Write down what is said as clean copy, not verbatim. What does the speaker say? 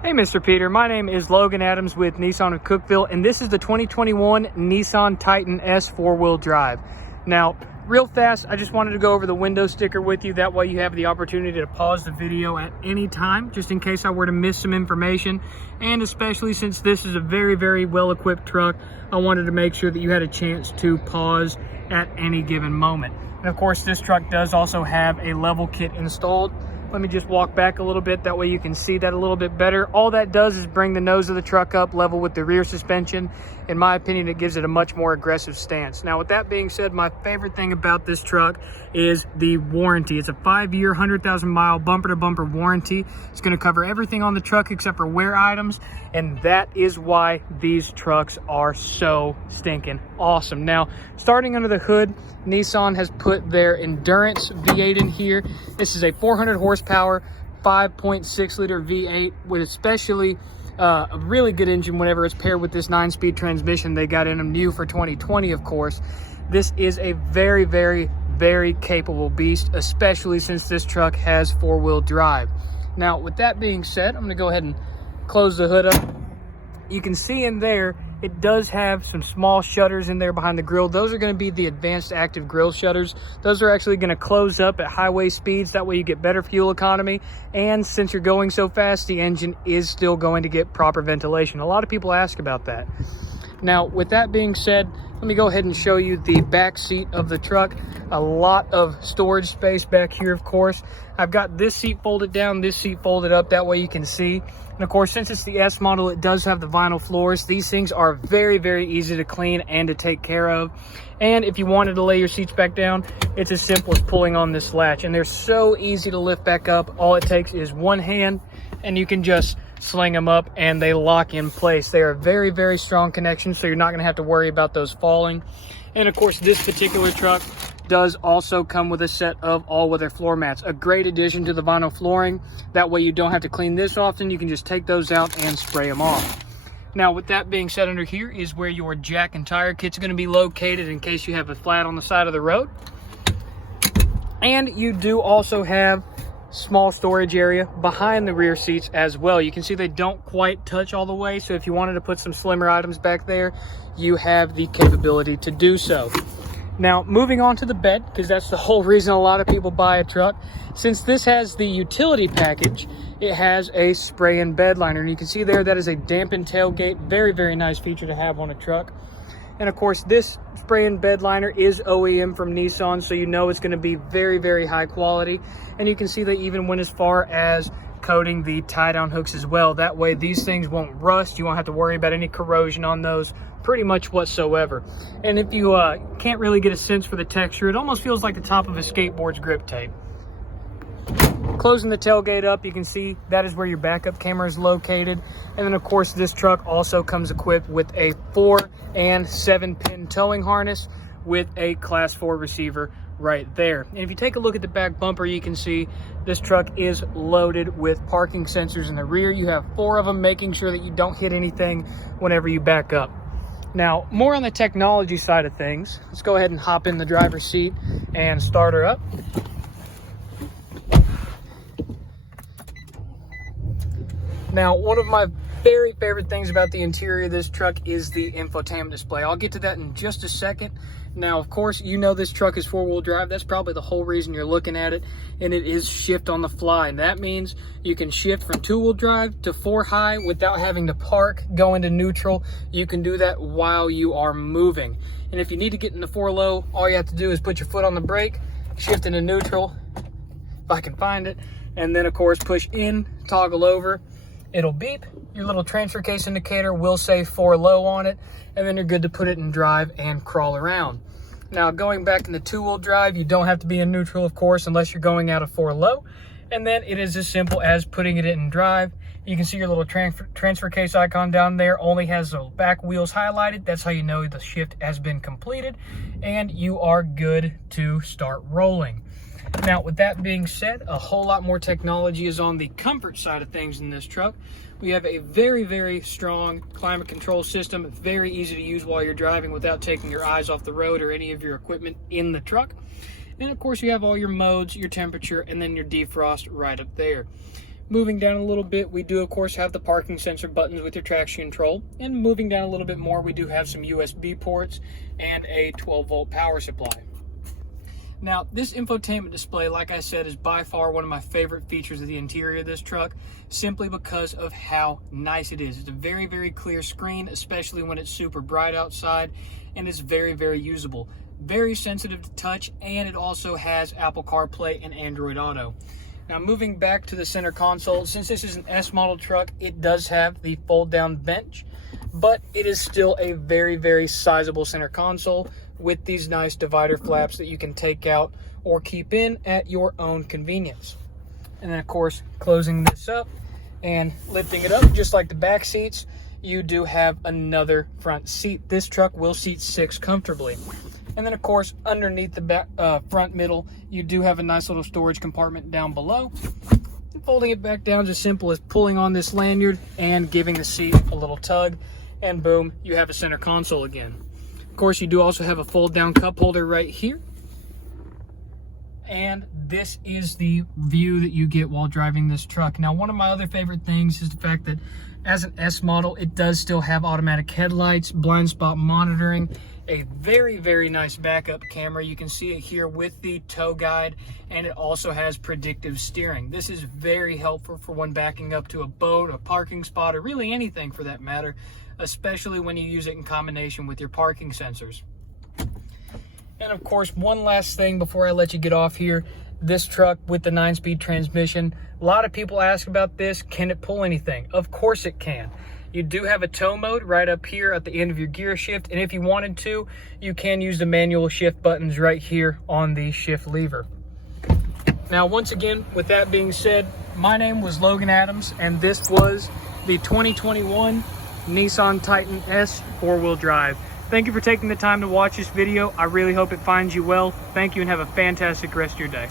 Hey, Mr. Peter, my name is Logan Adams with Nissan of Cookeville, and this is the 2021 Nissan Titan S four-wheel drive. Now, real fast, I just wanted to go over the window sticker with you. That way you have the opportunity to pause the video at any time, just in case I were to miss some information. And especially since this is a very, very well-equipped truck, I wanted to make sure that you had a chance to pause at any given moment. And of course, this truck does also have a level kit installed. Let me just walk back a little bit, that way you can see that a little bit better. All that does is bring the nose of the truck up level with the rear suspension. In my opinion, it gives it a much more aggressive stance. Now, with that being said, my favorite thing about this truck is the warranty. It's a 5-year, 100,000 mile bumper-to-bumper warranty. It's going to cover everything on the truck except for wear items, and that is why these trucks are so stinking awesome. Now, starting under the hood, Nissan has put their Endurance V8 in here. This is a 400 horsepower, 5.6 liter V8 with especially a really good engine whenever it's paired with this 9-speed transmission they got in them new for 2020, of course. This is a very, very, very capable beast, especially since this truck has four-wheel drive. Now, with that being said, I'm going to go ahead and close the hood up. You can see in there, it does have some small shutters in there behind the grille. Those are going to be the advanced active grille shutters. Those are actually going to close up at highway speeds. That way you get better fuel economy. And since you're going so fast, the engine is still going to get proper ventilation. A lot of people ask about that. Now, with that being said, let me go ahead and show you the back seat of the truck. A lot of storage space back here, of course. I've got this seat folded down, this seat folded up, that way you can see. And of course, since it's the S model, it does have the vinyl floors. These things are very, very easy to clean and to take care of. And if you wanted to lay your seats back down, it's as simple as pulling on this latch. And they're so easy to lift back up. All it takes is one hand, and you can just sling them up and they lock in place. They are very, very strong connections, so you're not going to have to worry about those falling. And of course, this particular truck does also come with a set of all-weather floor mats, a great addition to the vinyl flooring. That way you don't have to clean this often. You can just take those out and spray them off. Now, with that being said, under here is where your jack and tire kit's going to be located in case you have a flat on the side of the road. And you do also have small storage area behind the rear seats as well. You can see they don't quite touch all the way, so if you wanted to put some slimmer items back there, you have the capability to do so. Now, moving on to the bed, because that's the whole reason a lot of people buy a truck. Since this has the utility package, it has a spray-in bed liner, and you can see there that is a dampened tailgate. Very, very nice feature to have on a truck. And of course, this spray-in bed liner is OEM from Nissan, so you know it's going to be very, very high quality. And you can see they even went as far as coating the tie-down hooks as well. That way these things won't rust. You won't have to worry about any corrosion on those pretty much whatsoever. And if you can't really get a sense for the texture, it almost feels like the top of a skateboard's grip tape. Closing the tailgate up, you can see that is where your backup camera is located. And then of course, this truck also comes equipped with a 4 and 7-pin towing harness with a class 4 receiver right there. And if you take a look at the back bumper, you can see this truck is loaded with parking sensors in the rear. You have 4 of them, making sure that you don't hit anything whenever you back up. Now, more on the technology side of things, let's go ahead and hop in the driver's seat and start her up. Now, one of my very favorite things about the interior of this truck is the infotainment display. I'll get to that in just a second. Now, of course, you know this truck is four-wheel drive. That's probably the whole reason you're looking at it, and it is shift on the fly. And that means you can shift from 2-wheel drive to 4-high without having to park, go into neutral. You can do that while you are moving. And if you need to get into 4-low, all you have to do is put your foot on the brake, shift into neutral, if I can find it, and then, of course, push in, toggle over. It'll beep. Your little transfer case indicator will say 4-low on it, and then you're good to put it in drive and crawl around. Now, going back into 2-wheel drive, you don't have to be in neutral, of course, unless you're going out of 4-low. And then it is as simple as putting it in drive. You can see your little transfer case icon down there only has the back wheels highlighted. That's how you know the shift has been completed, and you are good to start rolling. Now, with that being said, a whole lot more technology is on the comfort side of things in this truck. We have a very, very strong climate control system, very easy to use while you're driving without taking your eyes off the road or any of your equipment in the truck. And of course, you have all your modes, your temperature, and then your defrost right up there. Moving down a little bit, we do of course have the parking sensor buttons with your traction control. And moving down a little bit more, we do have some USB ports and a 12-volt power supply. Now, this infotainment display, like I said, is by far one of my favorite features of the interior of this truck, simply because of how nice it is. It's a very, very clear screen, especially when it's super bright outside, and it's very, very usable. Very sensitive to touch, and it also has Apple CarPlay and Android Auto. Now, moving back to the center console, since this is an S model truck, it does have the fold-down bench, but it is still a very, very sizable center console with these nice divider flaps that you can take out or keep in at your own convenience. And then, of course, closing this up and lifting it up, just like the back seats, you do have another front seat. This truck will seat 6 comfortably. And then, of course, underneath the back, front middle, you do have a nice little storage compartment down below. And folding it back down is as simple as pulling on this lanyard and giving the seat a little tug, and boom, you have a center console again. Of course, you do also have a fold-down cup holder right here. And this is the view that you get while driving this truck. Now, one of my other favorite things is the fact that as an S model, it does still have automatic headlights, blind spot monitoring, a very, very nice backup camera. You can see it here with the tow guide, and it also has predictive steering. This is very helpful for when backing up to a boat, a parking spot, or really anything for that matter, especially when you use it in combination with your parking sensors. And of course, one last thing before I let you get off here, this truck with the 9-speed transmission, a lot of people ask about this. Can it pull anything? Of course it can. You do have a tow mode right up here at the end of your gear shift, and if you wanted to, you can use the manual shift buttons right here on the shift lever. Now, once again, with that being said, my name was Logan Adams, and this was the 2021 Nissan Titan S 4-wheel drive. Thank you for taking the time to watch this video. I really hope it finds you well. Thank you, and have a fantastic rest of your day.